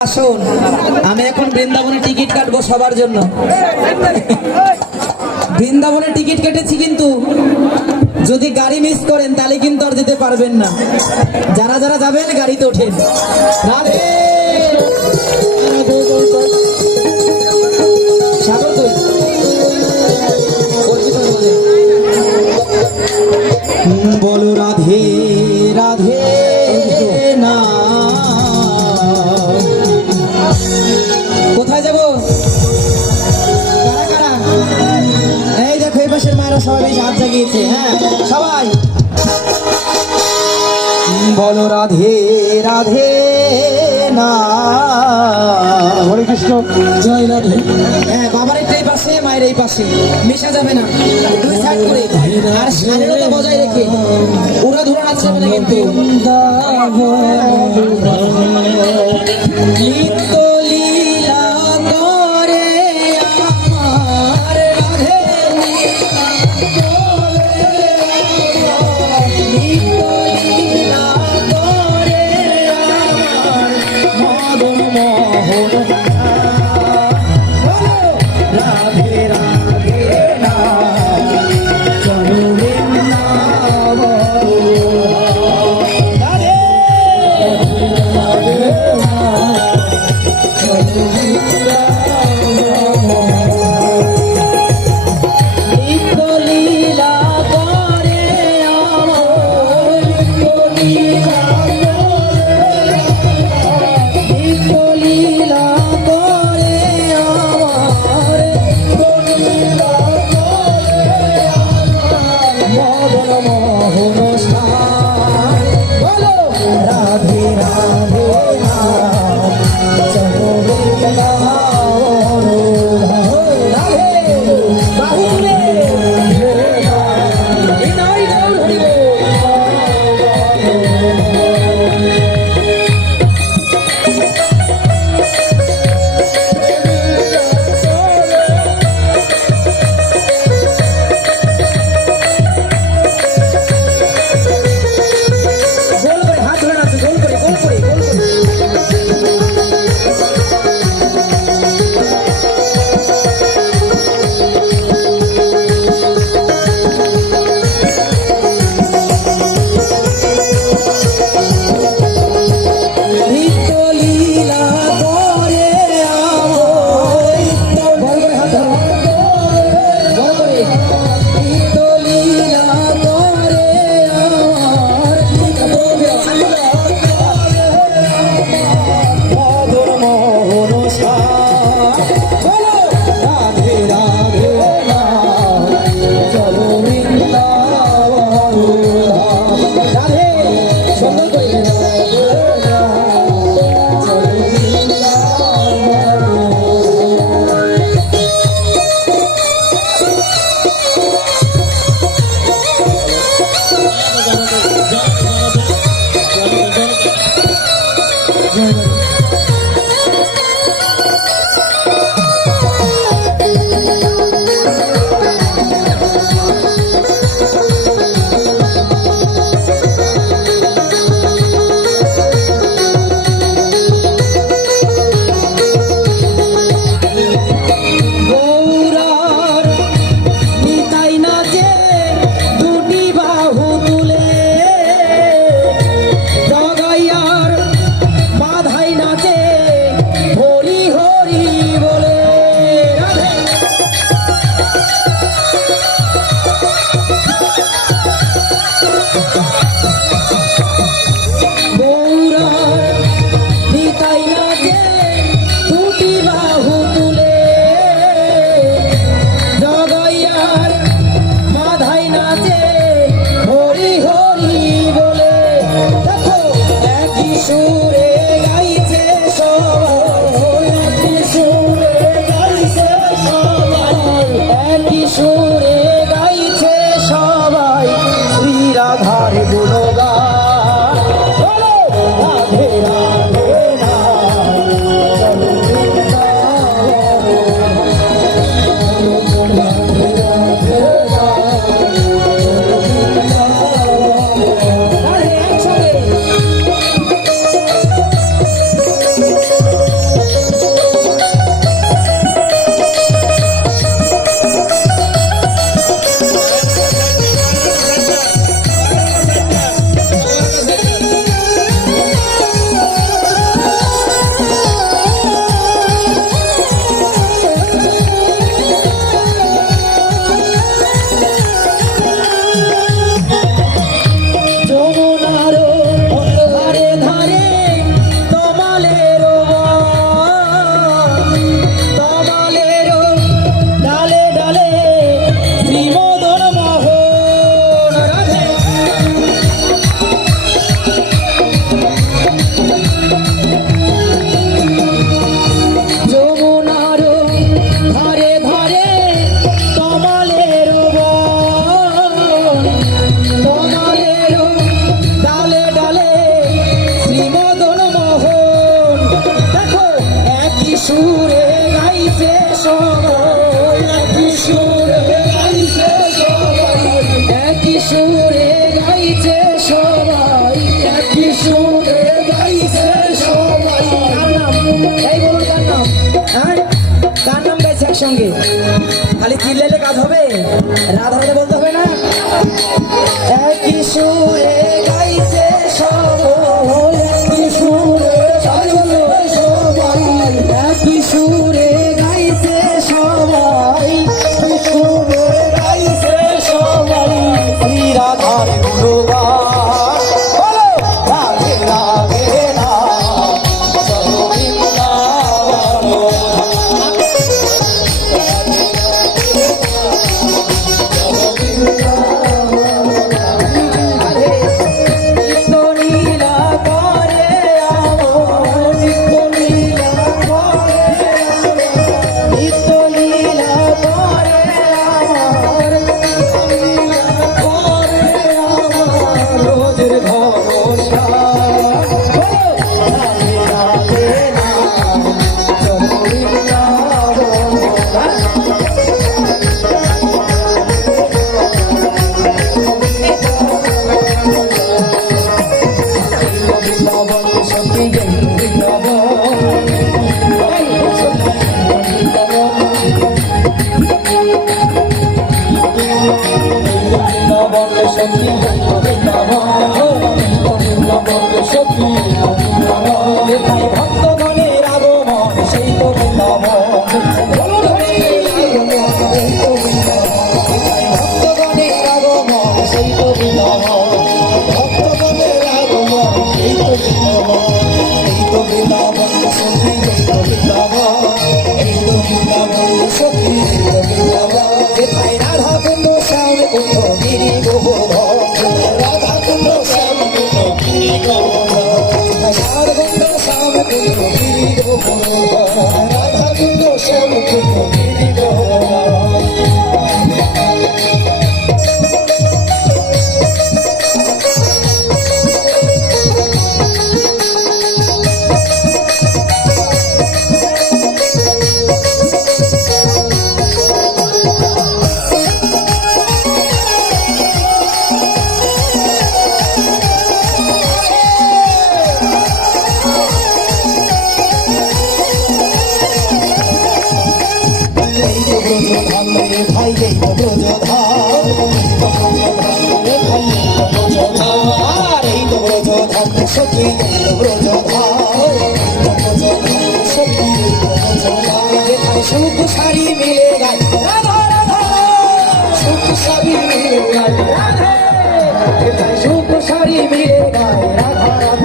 আসুন, আমি এখন বৃন্দাবনে টিকিট কাটবো সবার জন্য। বৃন্দাবনে টিকিট কেটেছি কিন্তু, যদি গাড়ি মিস করেন তাহলে কিন্তু আর যেতে পারবেন না। যারা যারা যাবেন গাড়িতে ওঠেন। রাধে। সবাই বেশ হাত জাগিয়েছে হ্যাঁ সবাই। বলো রাধে রাধে না হরে কৃষ্ণ। জয় রাধে। হ্যাঁ বাবার এই পাশে মায়ের এই পাশে। মেশা যাবে না। দুই সাইড করে আর স্বাধীনতা বজায় রেখে ওরা ধরে নাচতে হবে না কিন্তু নিত্য নিত্য কি সঙ্গে। খালি চিল্লাইলে কাজ হবে? রাধা বলতে হবে না? কিশোর বৃন্দাবন সখী বৃন্দাবন শ্যাম সখী ব্রজ সখী সুখ সারি মিলে গায় রাধা রাধা সুখ সারি মিলে গায় রাধা সুখ সারি মিলে গায় রাধা রাধা